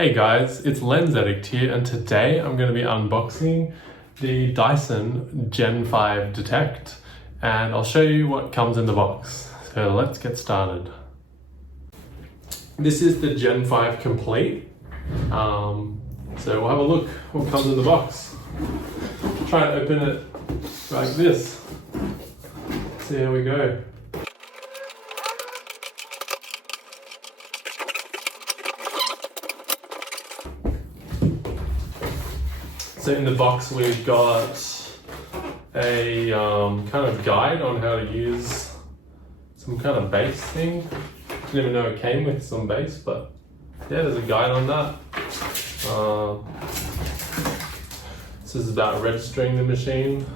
Hey guys, it's Lens Addict here, and today I'm going to be unboxing the Dyson Gen5detect, and I'll show you what comes in the box. So let's get started. This is the Gen5 Complete. So we'll have a look what comes in the box. Try and open it like this. See how we go. So in the box we've got a kind of guide on how to use some kind of base thing. Didn't even know it came with some base, but yeah, there's a guide on that. This is about registering the machine.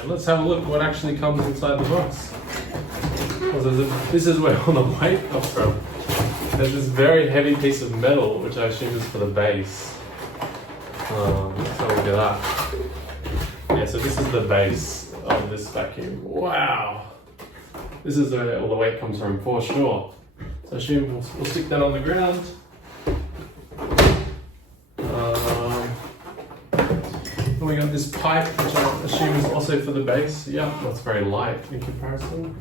And let's have a look what actually comes inside the box. This is where all the weight comes from. There's this very heavy piece of metal, which I assume is for the base. Let's have a look at that. Yeah, so this is the base of this vacuum. Wow! This is where all the weight comes from, for sure. So I assume we'll stick that on the ground. Then we got this pipe, which I assume is also for the base. Yeah, that's very light in comparison.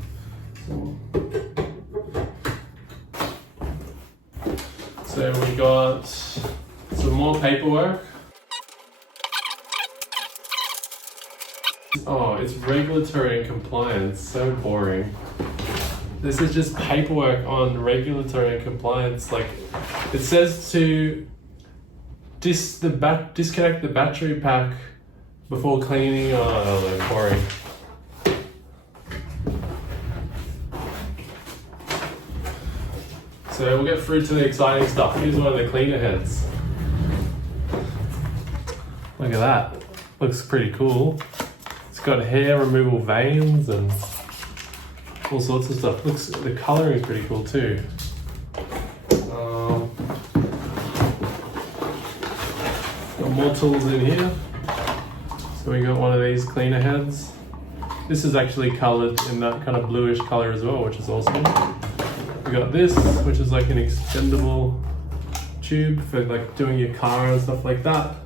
So we got some more paperwork. Oh, it's regulatory and compliance, so boring. This is just paperwork on regulatory and compliance. Like, it says to disconnect the battery pack before cleaning. Oh, they're boring. So we'll get through to the exciting stuff. Here's one of the cleaner heads. Look at that. Looks pretty cool. It's got hair removal vanes and all sorts of stuff. The coloring is pretty cool too. Got more tools in here. So we got one of these cleaner heads. This is actually colored in that kind of bluish color as well, which is awesome. We got this, which is like an extendable tube for like doing your car and stuff like that.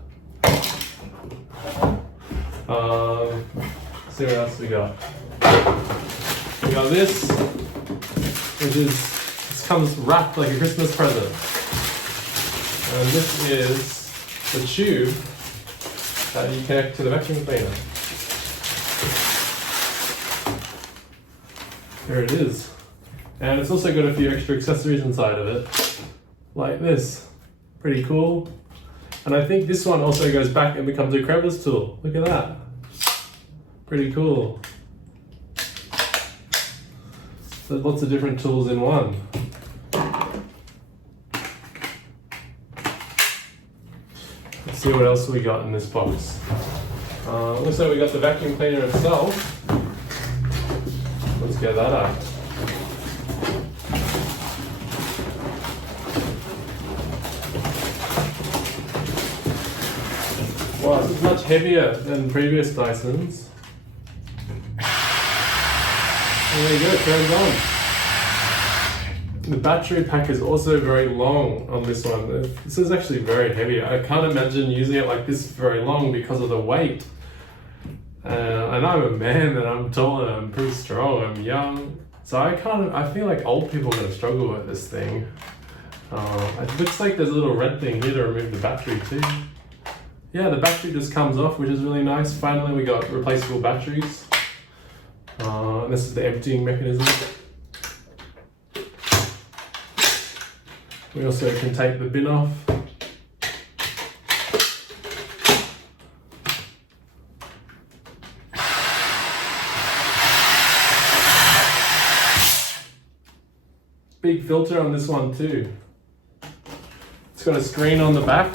See what else we got. We got this, this comes wrapped like a Christmas present. And this is the tube that you connect to the vacuum cleaner. There it is. And it's also got a few extra accessories inside of it, like this. Pretty cool. And I think this one also goes back and becomes a crevice tool. Look at that. Pretty cool. So lots of different tools in one. Let's see what else we got in this box. Looks like we got the vacuum cleaner itself. Let's get that out. Wow, this is much heavier than previous Dysons. And there you go, turns on. The battery pack is also very long on this one. This is actually very heavy. I can't imagine using it like this very long because of the weight. And I'm a man and I'm tall and I'm pretty strong, I'm young. So I feel like old people are gonna struggle with this thing. It looks like there's a little red thing here to remove the battery too. Yeah, the battery just comes off, which is really nice. Finally, we got replaceable batteries. And this is the emptying mechanism. We also can take the bin off. Big filter on this one too. It's got a screen on the back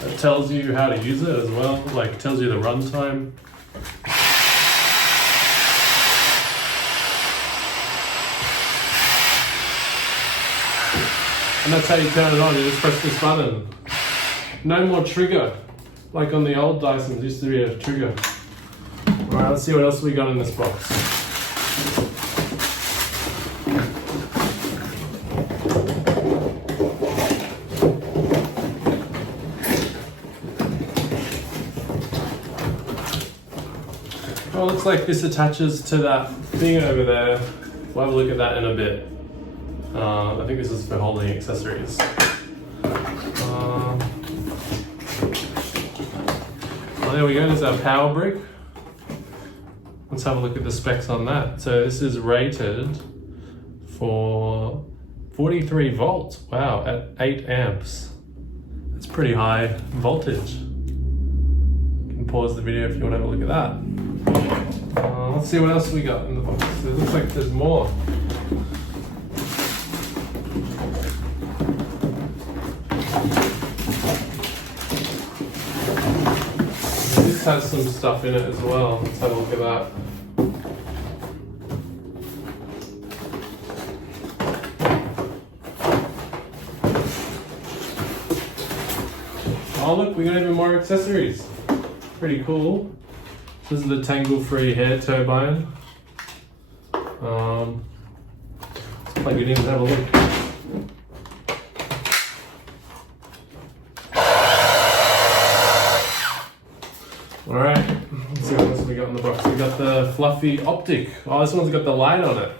that tells you how to use it as well, like tells you the runtime. And that's how you turn it on, you just press this button. No more trigger, like on the old Dysons used to be a trigger. Alright, let's see what else we got in this box. it looks like this attaches to that thing over there. We'll have a look at that in a bit. I think this is for holding accessories. Well, there we go, there's our power brick. Let's have a look at the specs on that. So this is rated for 43 volts. Wow, at 8 amps. That's pretty high voltage. You can pause the video if you want to have a look at that. Let's see what else we got in the box. It looks like there's more. This has some stuff in it as well. Let's have a look at that. Oh look, we got even more accessories. Pretty cool. This is the tangle-free hair turbine. Let's plug it in and have a look. Alright, let's see what else we got in the box. We got the fluffy Optic. Oh, this one's got the light on it.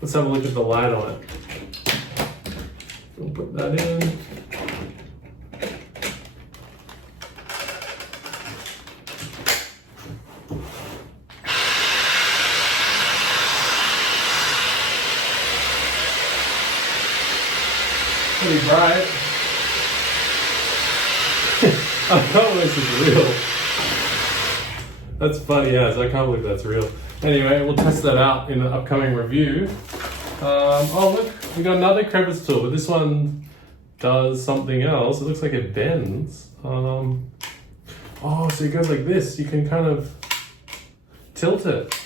Let's have a look at the light on it. We'll put that in. Pretty bright. I can't believe this is real. That's funny, yes, I can't believe that's real. Anyway, we'll test that out in the upcoming review. Oh look, we got another crevice tool, but this one does something else. It looks like it bends. Oh, so it goes like this. You can kind of tilt it.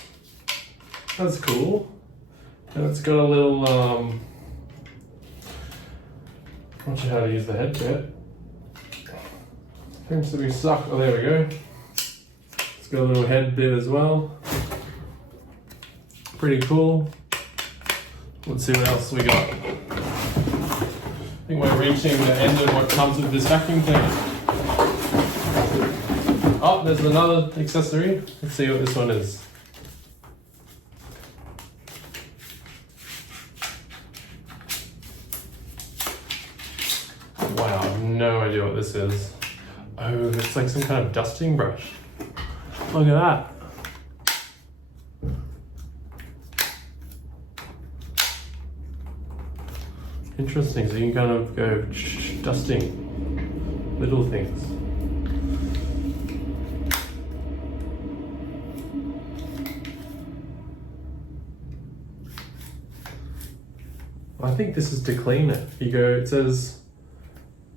That's cool. And it's got a little, I'm not sure how to use the head bit. Seems to be stuck. Oh, there we go. It's got a little head bit as well. Pretty cool. Let's see what else we got. I think we're reaching the end of what comes with this vacuum cleaner. Oh, there's another accessory. Let's see what this one is. Wow, I have no idea what this is. Oh, it's like some kind of dusting brush. Look at that. Interesting, so you can kind of go dusting little things. I think this is to clean it. You go, it says,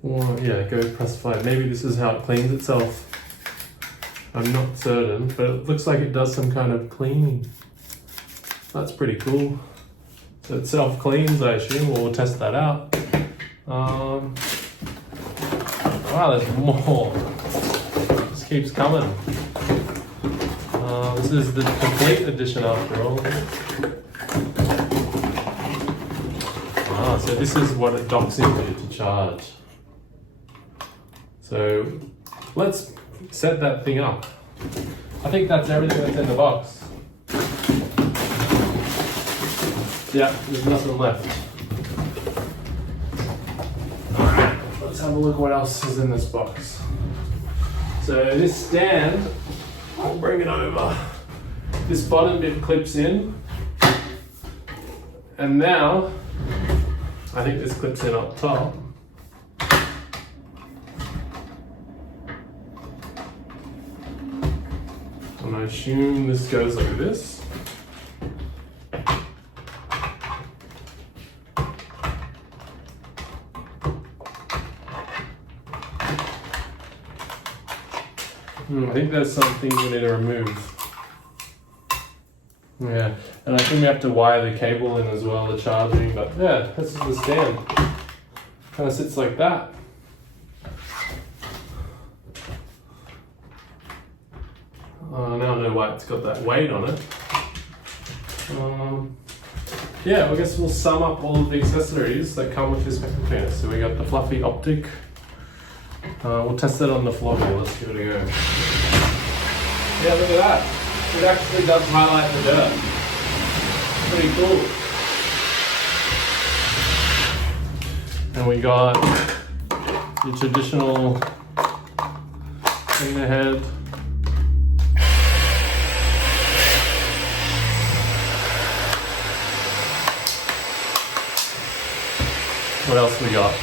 well, yeah, go press 5. Maybe this is how it cleans itself. I'm not certain, but it looks like it does some kind of cleaning. That's pretty cool. So it self-cleans, I assume. We'll test that out. Wow, there's more. This keeps coming. This is the complete edition after all. So this is what it docks into to charge. So let's set that thing up. I think that's everything that's in the box. Yeah, there's nothing left. Alright, let's have a look what else is in this box. So this stand, I'll bring it over. This bottom bit clips in. And now, I think this clips in up top. And I assume this goes like this. I think there's some things we need to remove. Yeah, and I think we have to wire the cable in as well, the charging, but yeah, this is the stand. Kind of sits like that. Now I know why it's got that weight on it. Yeah, I guess we'll sum up all of the accessories that come with this vacuum cleaner. So we got the fluffy Optic. We'll test it on the floor. Let's give it a go. Yeah, look at that. It actually does highlight the dirt. Pretty cool. And we got your traditional cleaner head. What else we got?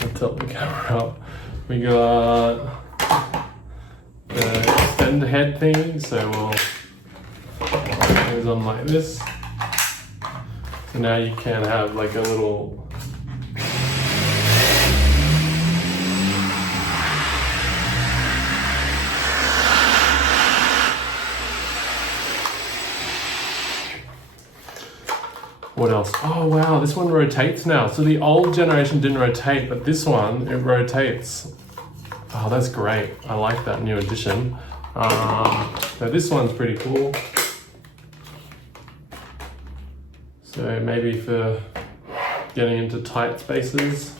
I'll tilt the camera up. We got the extend head thing, so we'll put those on like this. So now you can have like a little what else? Oh wow, this one rotates now. So the old generation didn't rotate, but this one, it rotates. Oh, that's great. I like that new addition. So this one's pretty cool. So maybe for getting into tight spaces.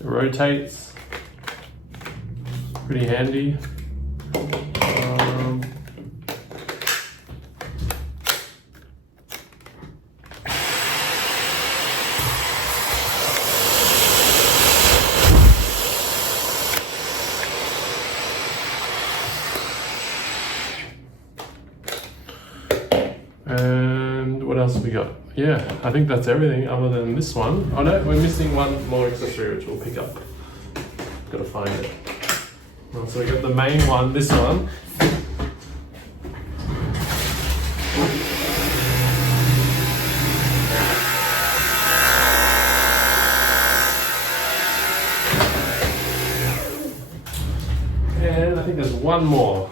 It rotates. Pretty handy. And what else have we got? Yeah, I think that's everything other than this one. Oh no, we're missing one more accessory which we'll pick up. Gotta find it. Well, so we got the main one, this one. And I think there's one more.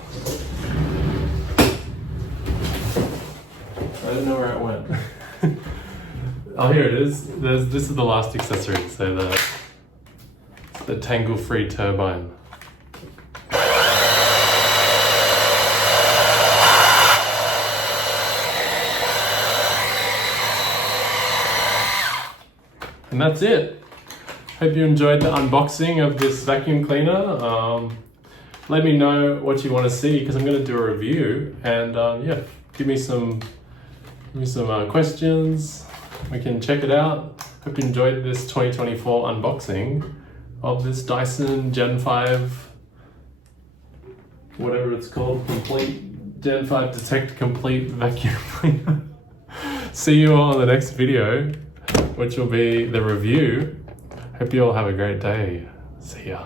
I don't know where it went. Oh, here it is. This is the last accessory. So the tangle-free turbine. And that's it. Hope you enjoyed the unboxing of this vacuum cleaner. Let me know what you want to see because I'm going to do a review. And yeah, give me some questions. We can check it out. Hope you enjoyed this 2024 unboxing of this Dyson Gen5, whatever it's called, Complete, Gen5detect Complete vacuum cleaner. See you all in the next video, which will be the review. Hope you all have a great day. See ya.